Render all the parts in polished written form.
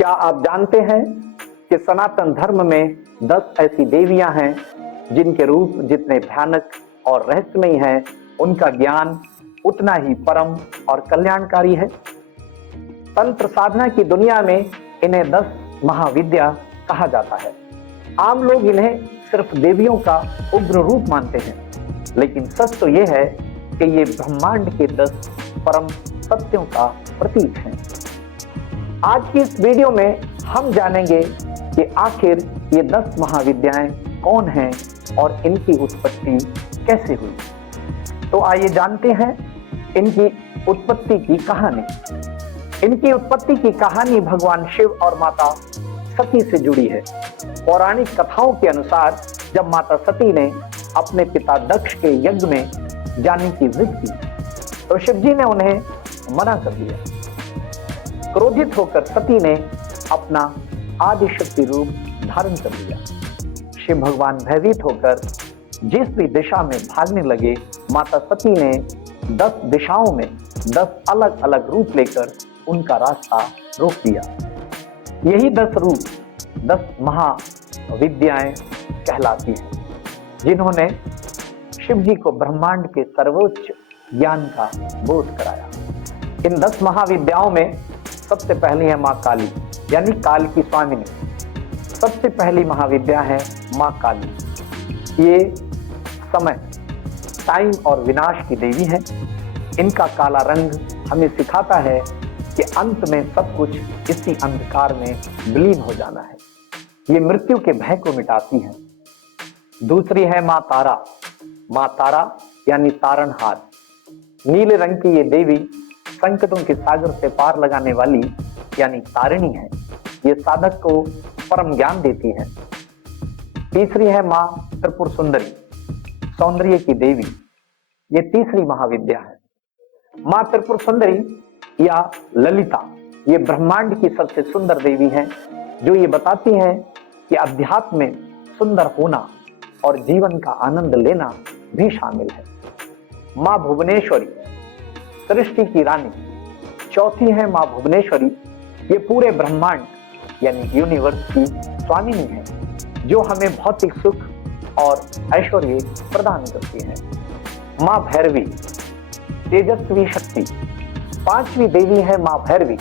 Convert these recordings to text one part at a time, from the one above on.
क्या आप जानते हैं कि सनातन धर्म में 10 ऐसी देवियां हैं जिनके रूप जितने भयानक और रहस्यमयी हैं, उनका ज्ञान उतना ही परम और कल्याणकारी है। तंत्र साधना की दुनिया में इन्हें 10 महाविद्या कहा जाता है। आम लोग इन्हें सिर्फ देवियों का उग्र रूप मानते हैं, लेकिन सच तो यह है कि ये ब्रह्मांड के 10 परम सत्यों का प्रतीक हैं। आज की इस वीडियो में हम जानेंगे कि आखिर ये 10 महाविद्याएं कौन हैं और इनकी उत्पत्ति कैसे हुई। तो आइए जानते हैं इनकी उत्पत्ति की कहानी। इनकी उत्पत्ति की कहानी भगवान शिव और माता सती से जुड़ी है। पौराणिक कथाओं के अनुसार जब माता सती ने अपने पिता दक्ष के यज्ञ में जाने की जिद की, तो शिव जी ने उन्हें मना कर दिया। क्रोधित होकर सती ने अपना आदिशक्ति रूप धारण कर लिया। शिव भगवान भयभीत होकर जिस भी दिशा में भागने लगे, माता सती ने 10 दिशाओं में 10 अलग अलग रूप लेकर उनका रास्ता रोक दिया। यही 10 रूप 10 महाविद्याएं कहलाती हैं, जिन्होंने शिव जी को ब्रह्मांड के सर्वोच्च ज्ञान का बोध कराया। इन 10 महाविद्याओं में सबसे पहली है माँ काली, यानी काल की स्वामिनी। सबसे पहली महाविद्या है माँ काली। ये समय, टाइम और विनाश की देवी है। इनका काला रंग हमें सिखाता है कि अंत में सब कुछ इसी अंधकार में विलीन हो जाना है। ये मृत्यु के भय को मिटाती है। दूसरी है माँ तारा। माँ तारा यानी तारणहार। नीले रंग की ये देवी संकटों के सागर से पार लगाने वाली यानी तारिणी है। ये साधक को परम ज्ञान देती है। तीसरी है माँ त्रिपुर सुंदरी, सौंदर्य की देवी। ये तीसरी महाविद्या है। माँ त्रिपुर सुंदरी या ललिता, ये ब्रह्मांड की सबसे सुंदर देवी है, जो ये बताती है कि अध्यात्म में सुंदर होना और जीवन का आनंद लेना भी शामिल है। माँ भुवनेश्वरी, सृष्टि की रानी। चौथी है माँ भुवनेश्वरी। ये पूरे ब्रह्मांड यानी यूनिवर्स की स्वामिनी है, जो हमें भौतिक सुख और ऐश्वर्य प्रदान करती है। माँ भैरवी, तेजस्वी शक्ति। पांचवी देवी है माँ भैरवी।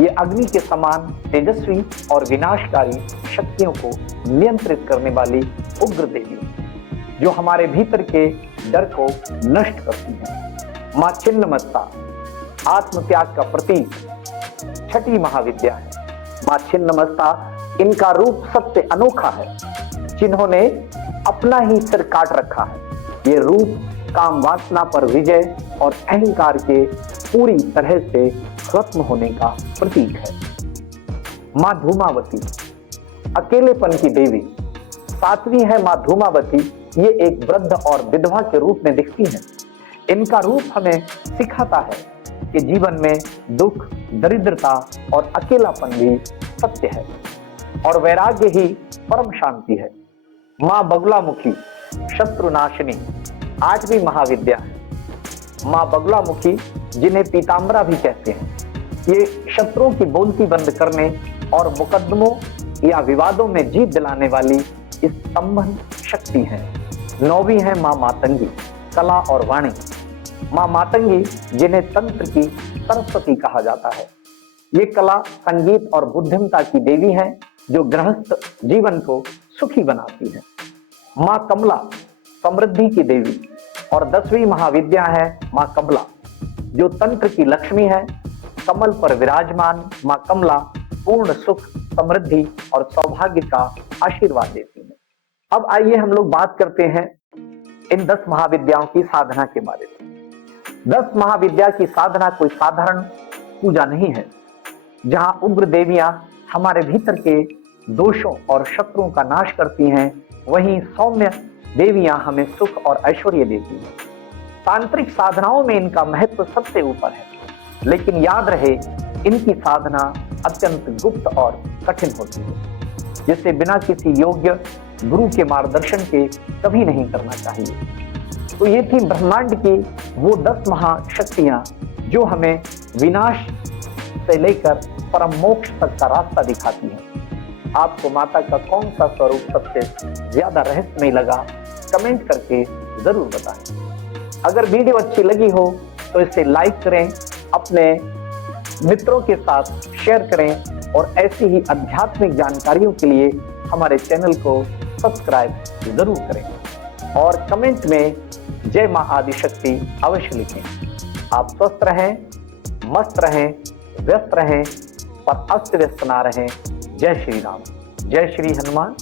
ये अग्नि के समान तेजस्वी और विनाशकारी शक्तियों को नियंत्रित करने वाली उग्र देवी, जो हमारे भीतर के डर को नष्ट करती है। माँ छिन्नमस्ता, आत्मत्याग का प्रतीक। छठी महाविद्या है माँ छिन्नमस्ता। इनका रूप सबसे अनोखा है, जिन्होंने अपना ही सिर काट रखा है। ये रूप काम वासना पर विजय और अहंकार के पूरी तरह से खत्म होने का प्रतीक है। माँ धूमावती, अकेलेपन की देवी। सातवीं है माँ धूमावती। ये एक वृद्ध और विधवा के रूप में दिखती है। इनका रूप हमें सिखाता है कि जीवन में दुख, दरिद्रता और अकेलापन भी सत्य है और वैराग्य ही परम शांति है। माँ बगुलामुखी, शत्रुनाशिनी। 8वीं महाविद्या है माँ बगुलामुखी, जिन्हें पीताम्बरा भी कहते हैं। ये शत्रुओं की बोलती बंद करने और मुकदमों या विवादों में जीत दिलाने वाली इस संबंध शक्ति है। 9वीं है माँ मातंगी, कला और वाणी। माँ मातंगी, जिन्हें तंत्र की सरस्वती कहा जाता है। ये कला, संगीत और बुद्धिमता की देवी है, जो गृहस्थ जीवन को सुखी बनाती है। माँ कमला, समृद्धि की देवी। और 10वीं महाविद्या है माँ कमला, जो तंत्र की लक्ष्मी है। कमल पर विराजमान माँ कमला पूर्ण सुख, समृद्धि और सौभाग्य का आशीर्वाद देती है। अब आइए हम लोग बात करते हैं इन 10 महाविद्याओं की साधना के बारे में। 10 महाविद्या की साधना कोई साधारण पूजा नहीं है, जहां उग्र देवियां हमारे भीतर के दोषों और शत्रुओं का नाश करती हैं, वहीं सौम्य देवियां हमें सुख और ऐश्वर्य देती हैं। तांत्रिक साधनाओं में इनका महत्व सबसे ऊपर है, लेकिन याद रहे, इनकी साधना अत्यंत गुप्त और कठिन होती है, जिसे बिना किसी योग्य गुरु के मार्गदर्शन के कभी नहीं करना चाहिए। तो ये थी ब्रह्मांड की वो 10 महाशक्तियां, जो हमें विनाश से लेकर परम मोक्ष तक का रास्ता दिखाती है। आपको माता का कौन सा स्वरूप सबसे ज्यादा रहस्यमय लगा, कमेंट करके जरूर बताएं। अगर वीडियो अच्छी लगी हो तो इसे लाइक करें, अपने मित्रों के साथ शेयर करें और ऐसी ही आध्यात्मिक जानकारियों के लिए हमारे चैनल को सब्सक्राइब जरूर करें और कमेंट में जय मां आदिशक्ति अवश्य लिखें। आप स्वस्थ रहें, मस्त रहें, व्यस्त रहें, पर अस्त व्यस्त ना रहें। जय श्री राम, जय श्री हनुमान।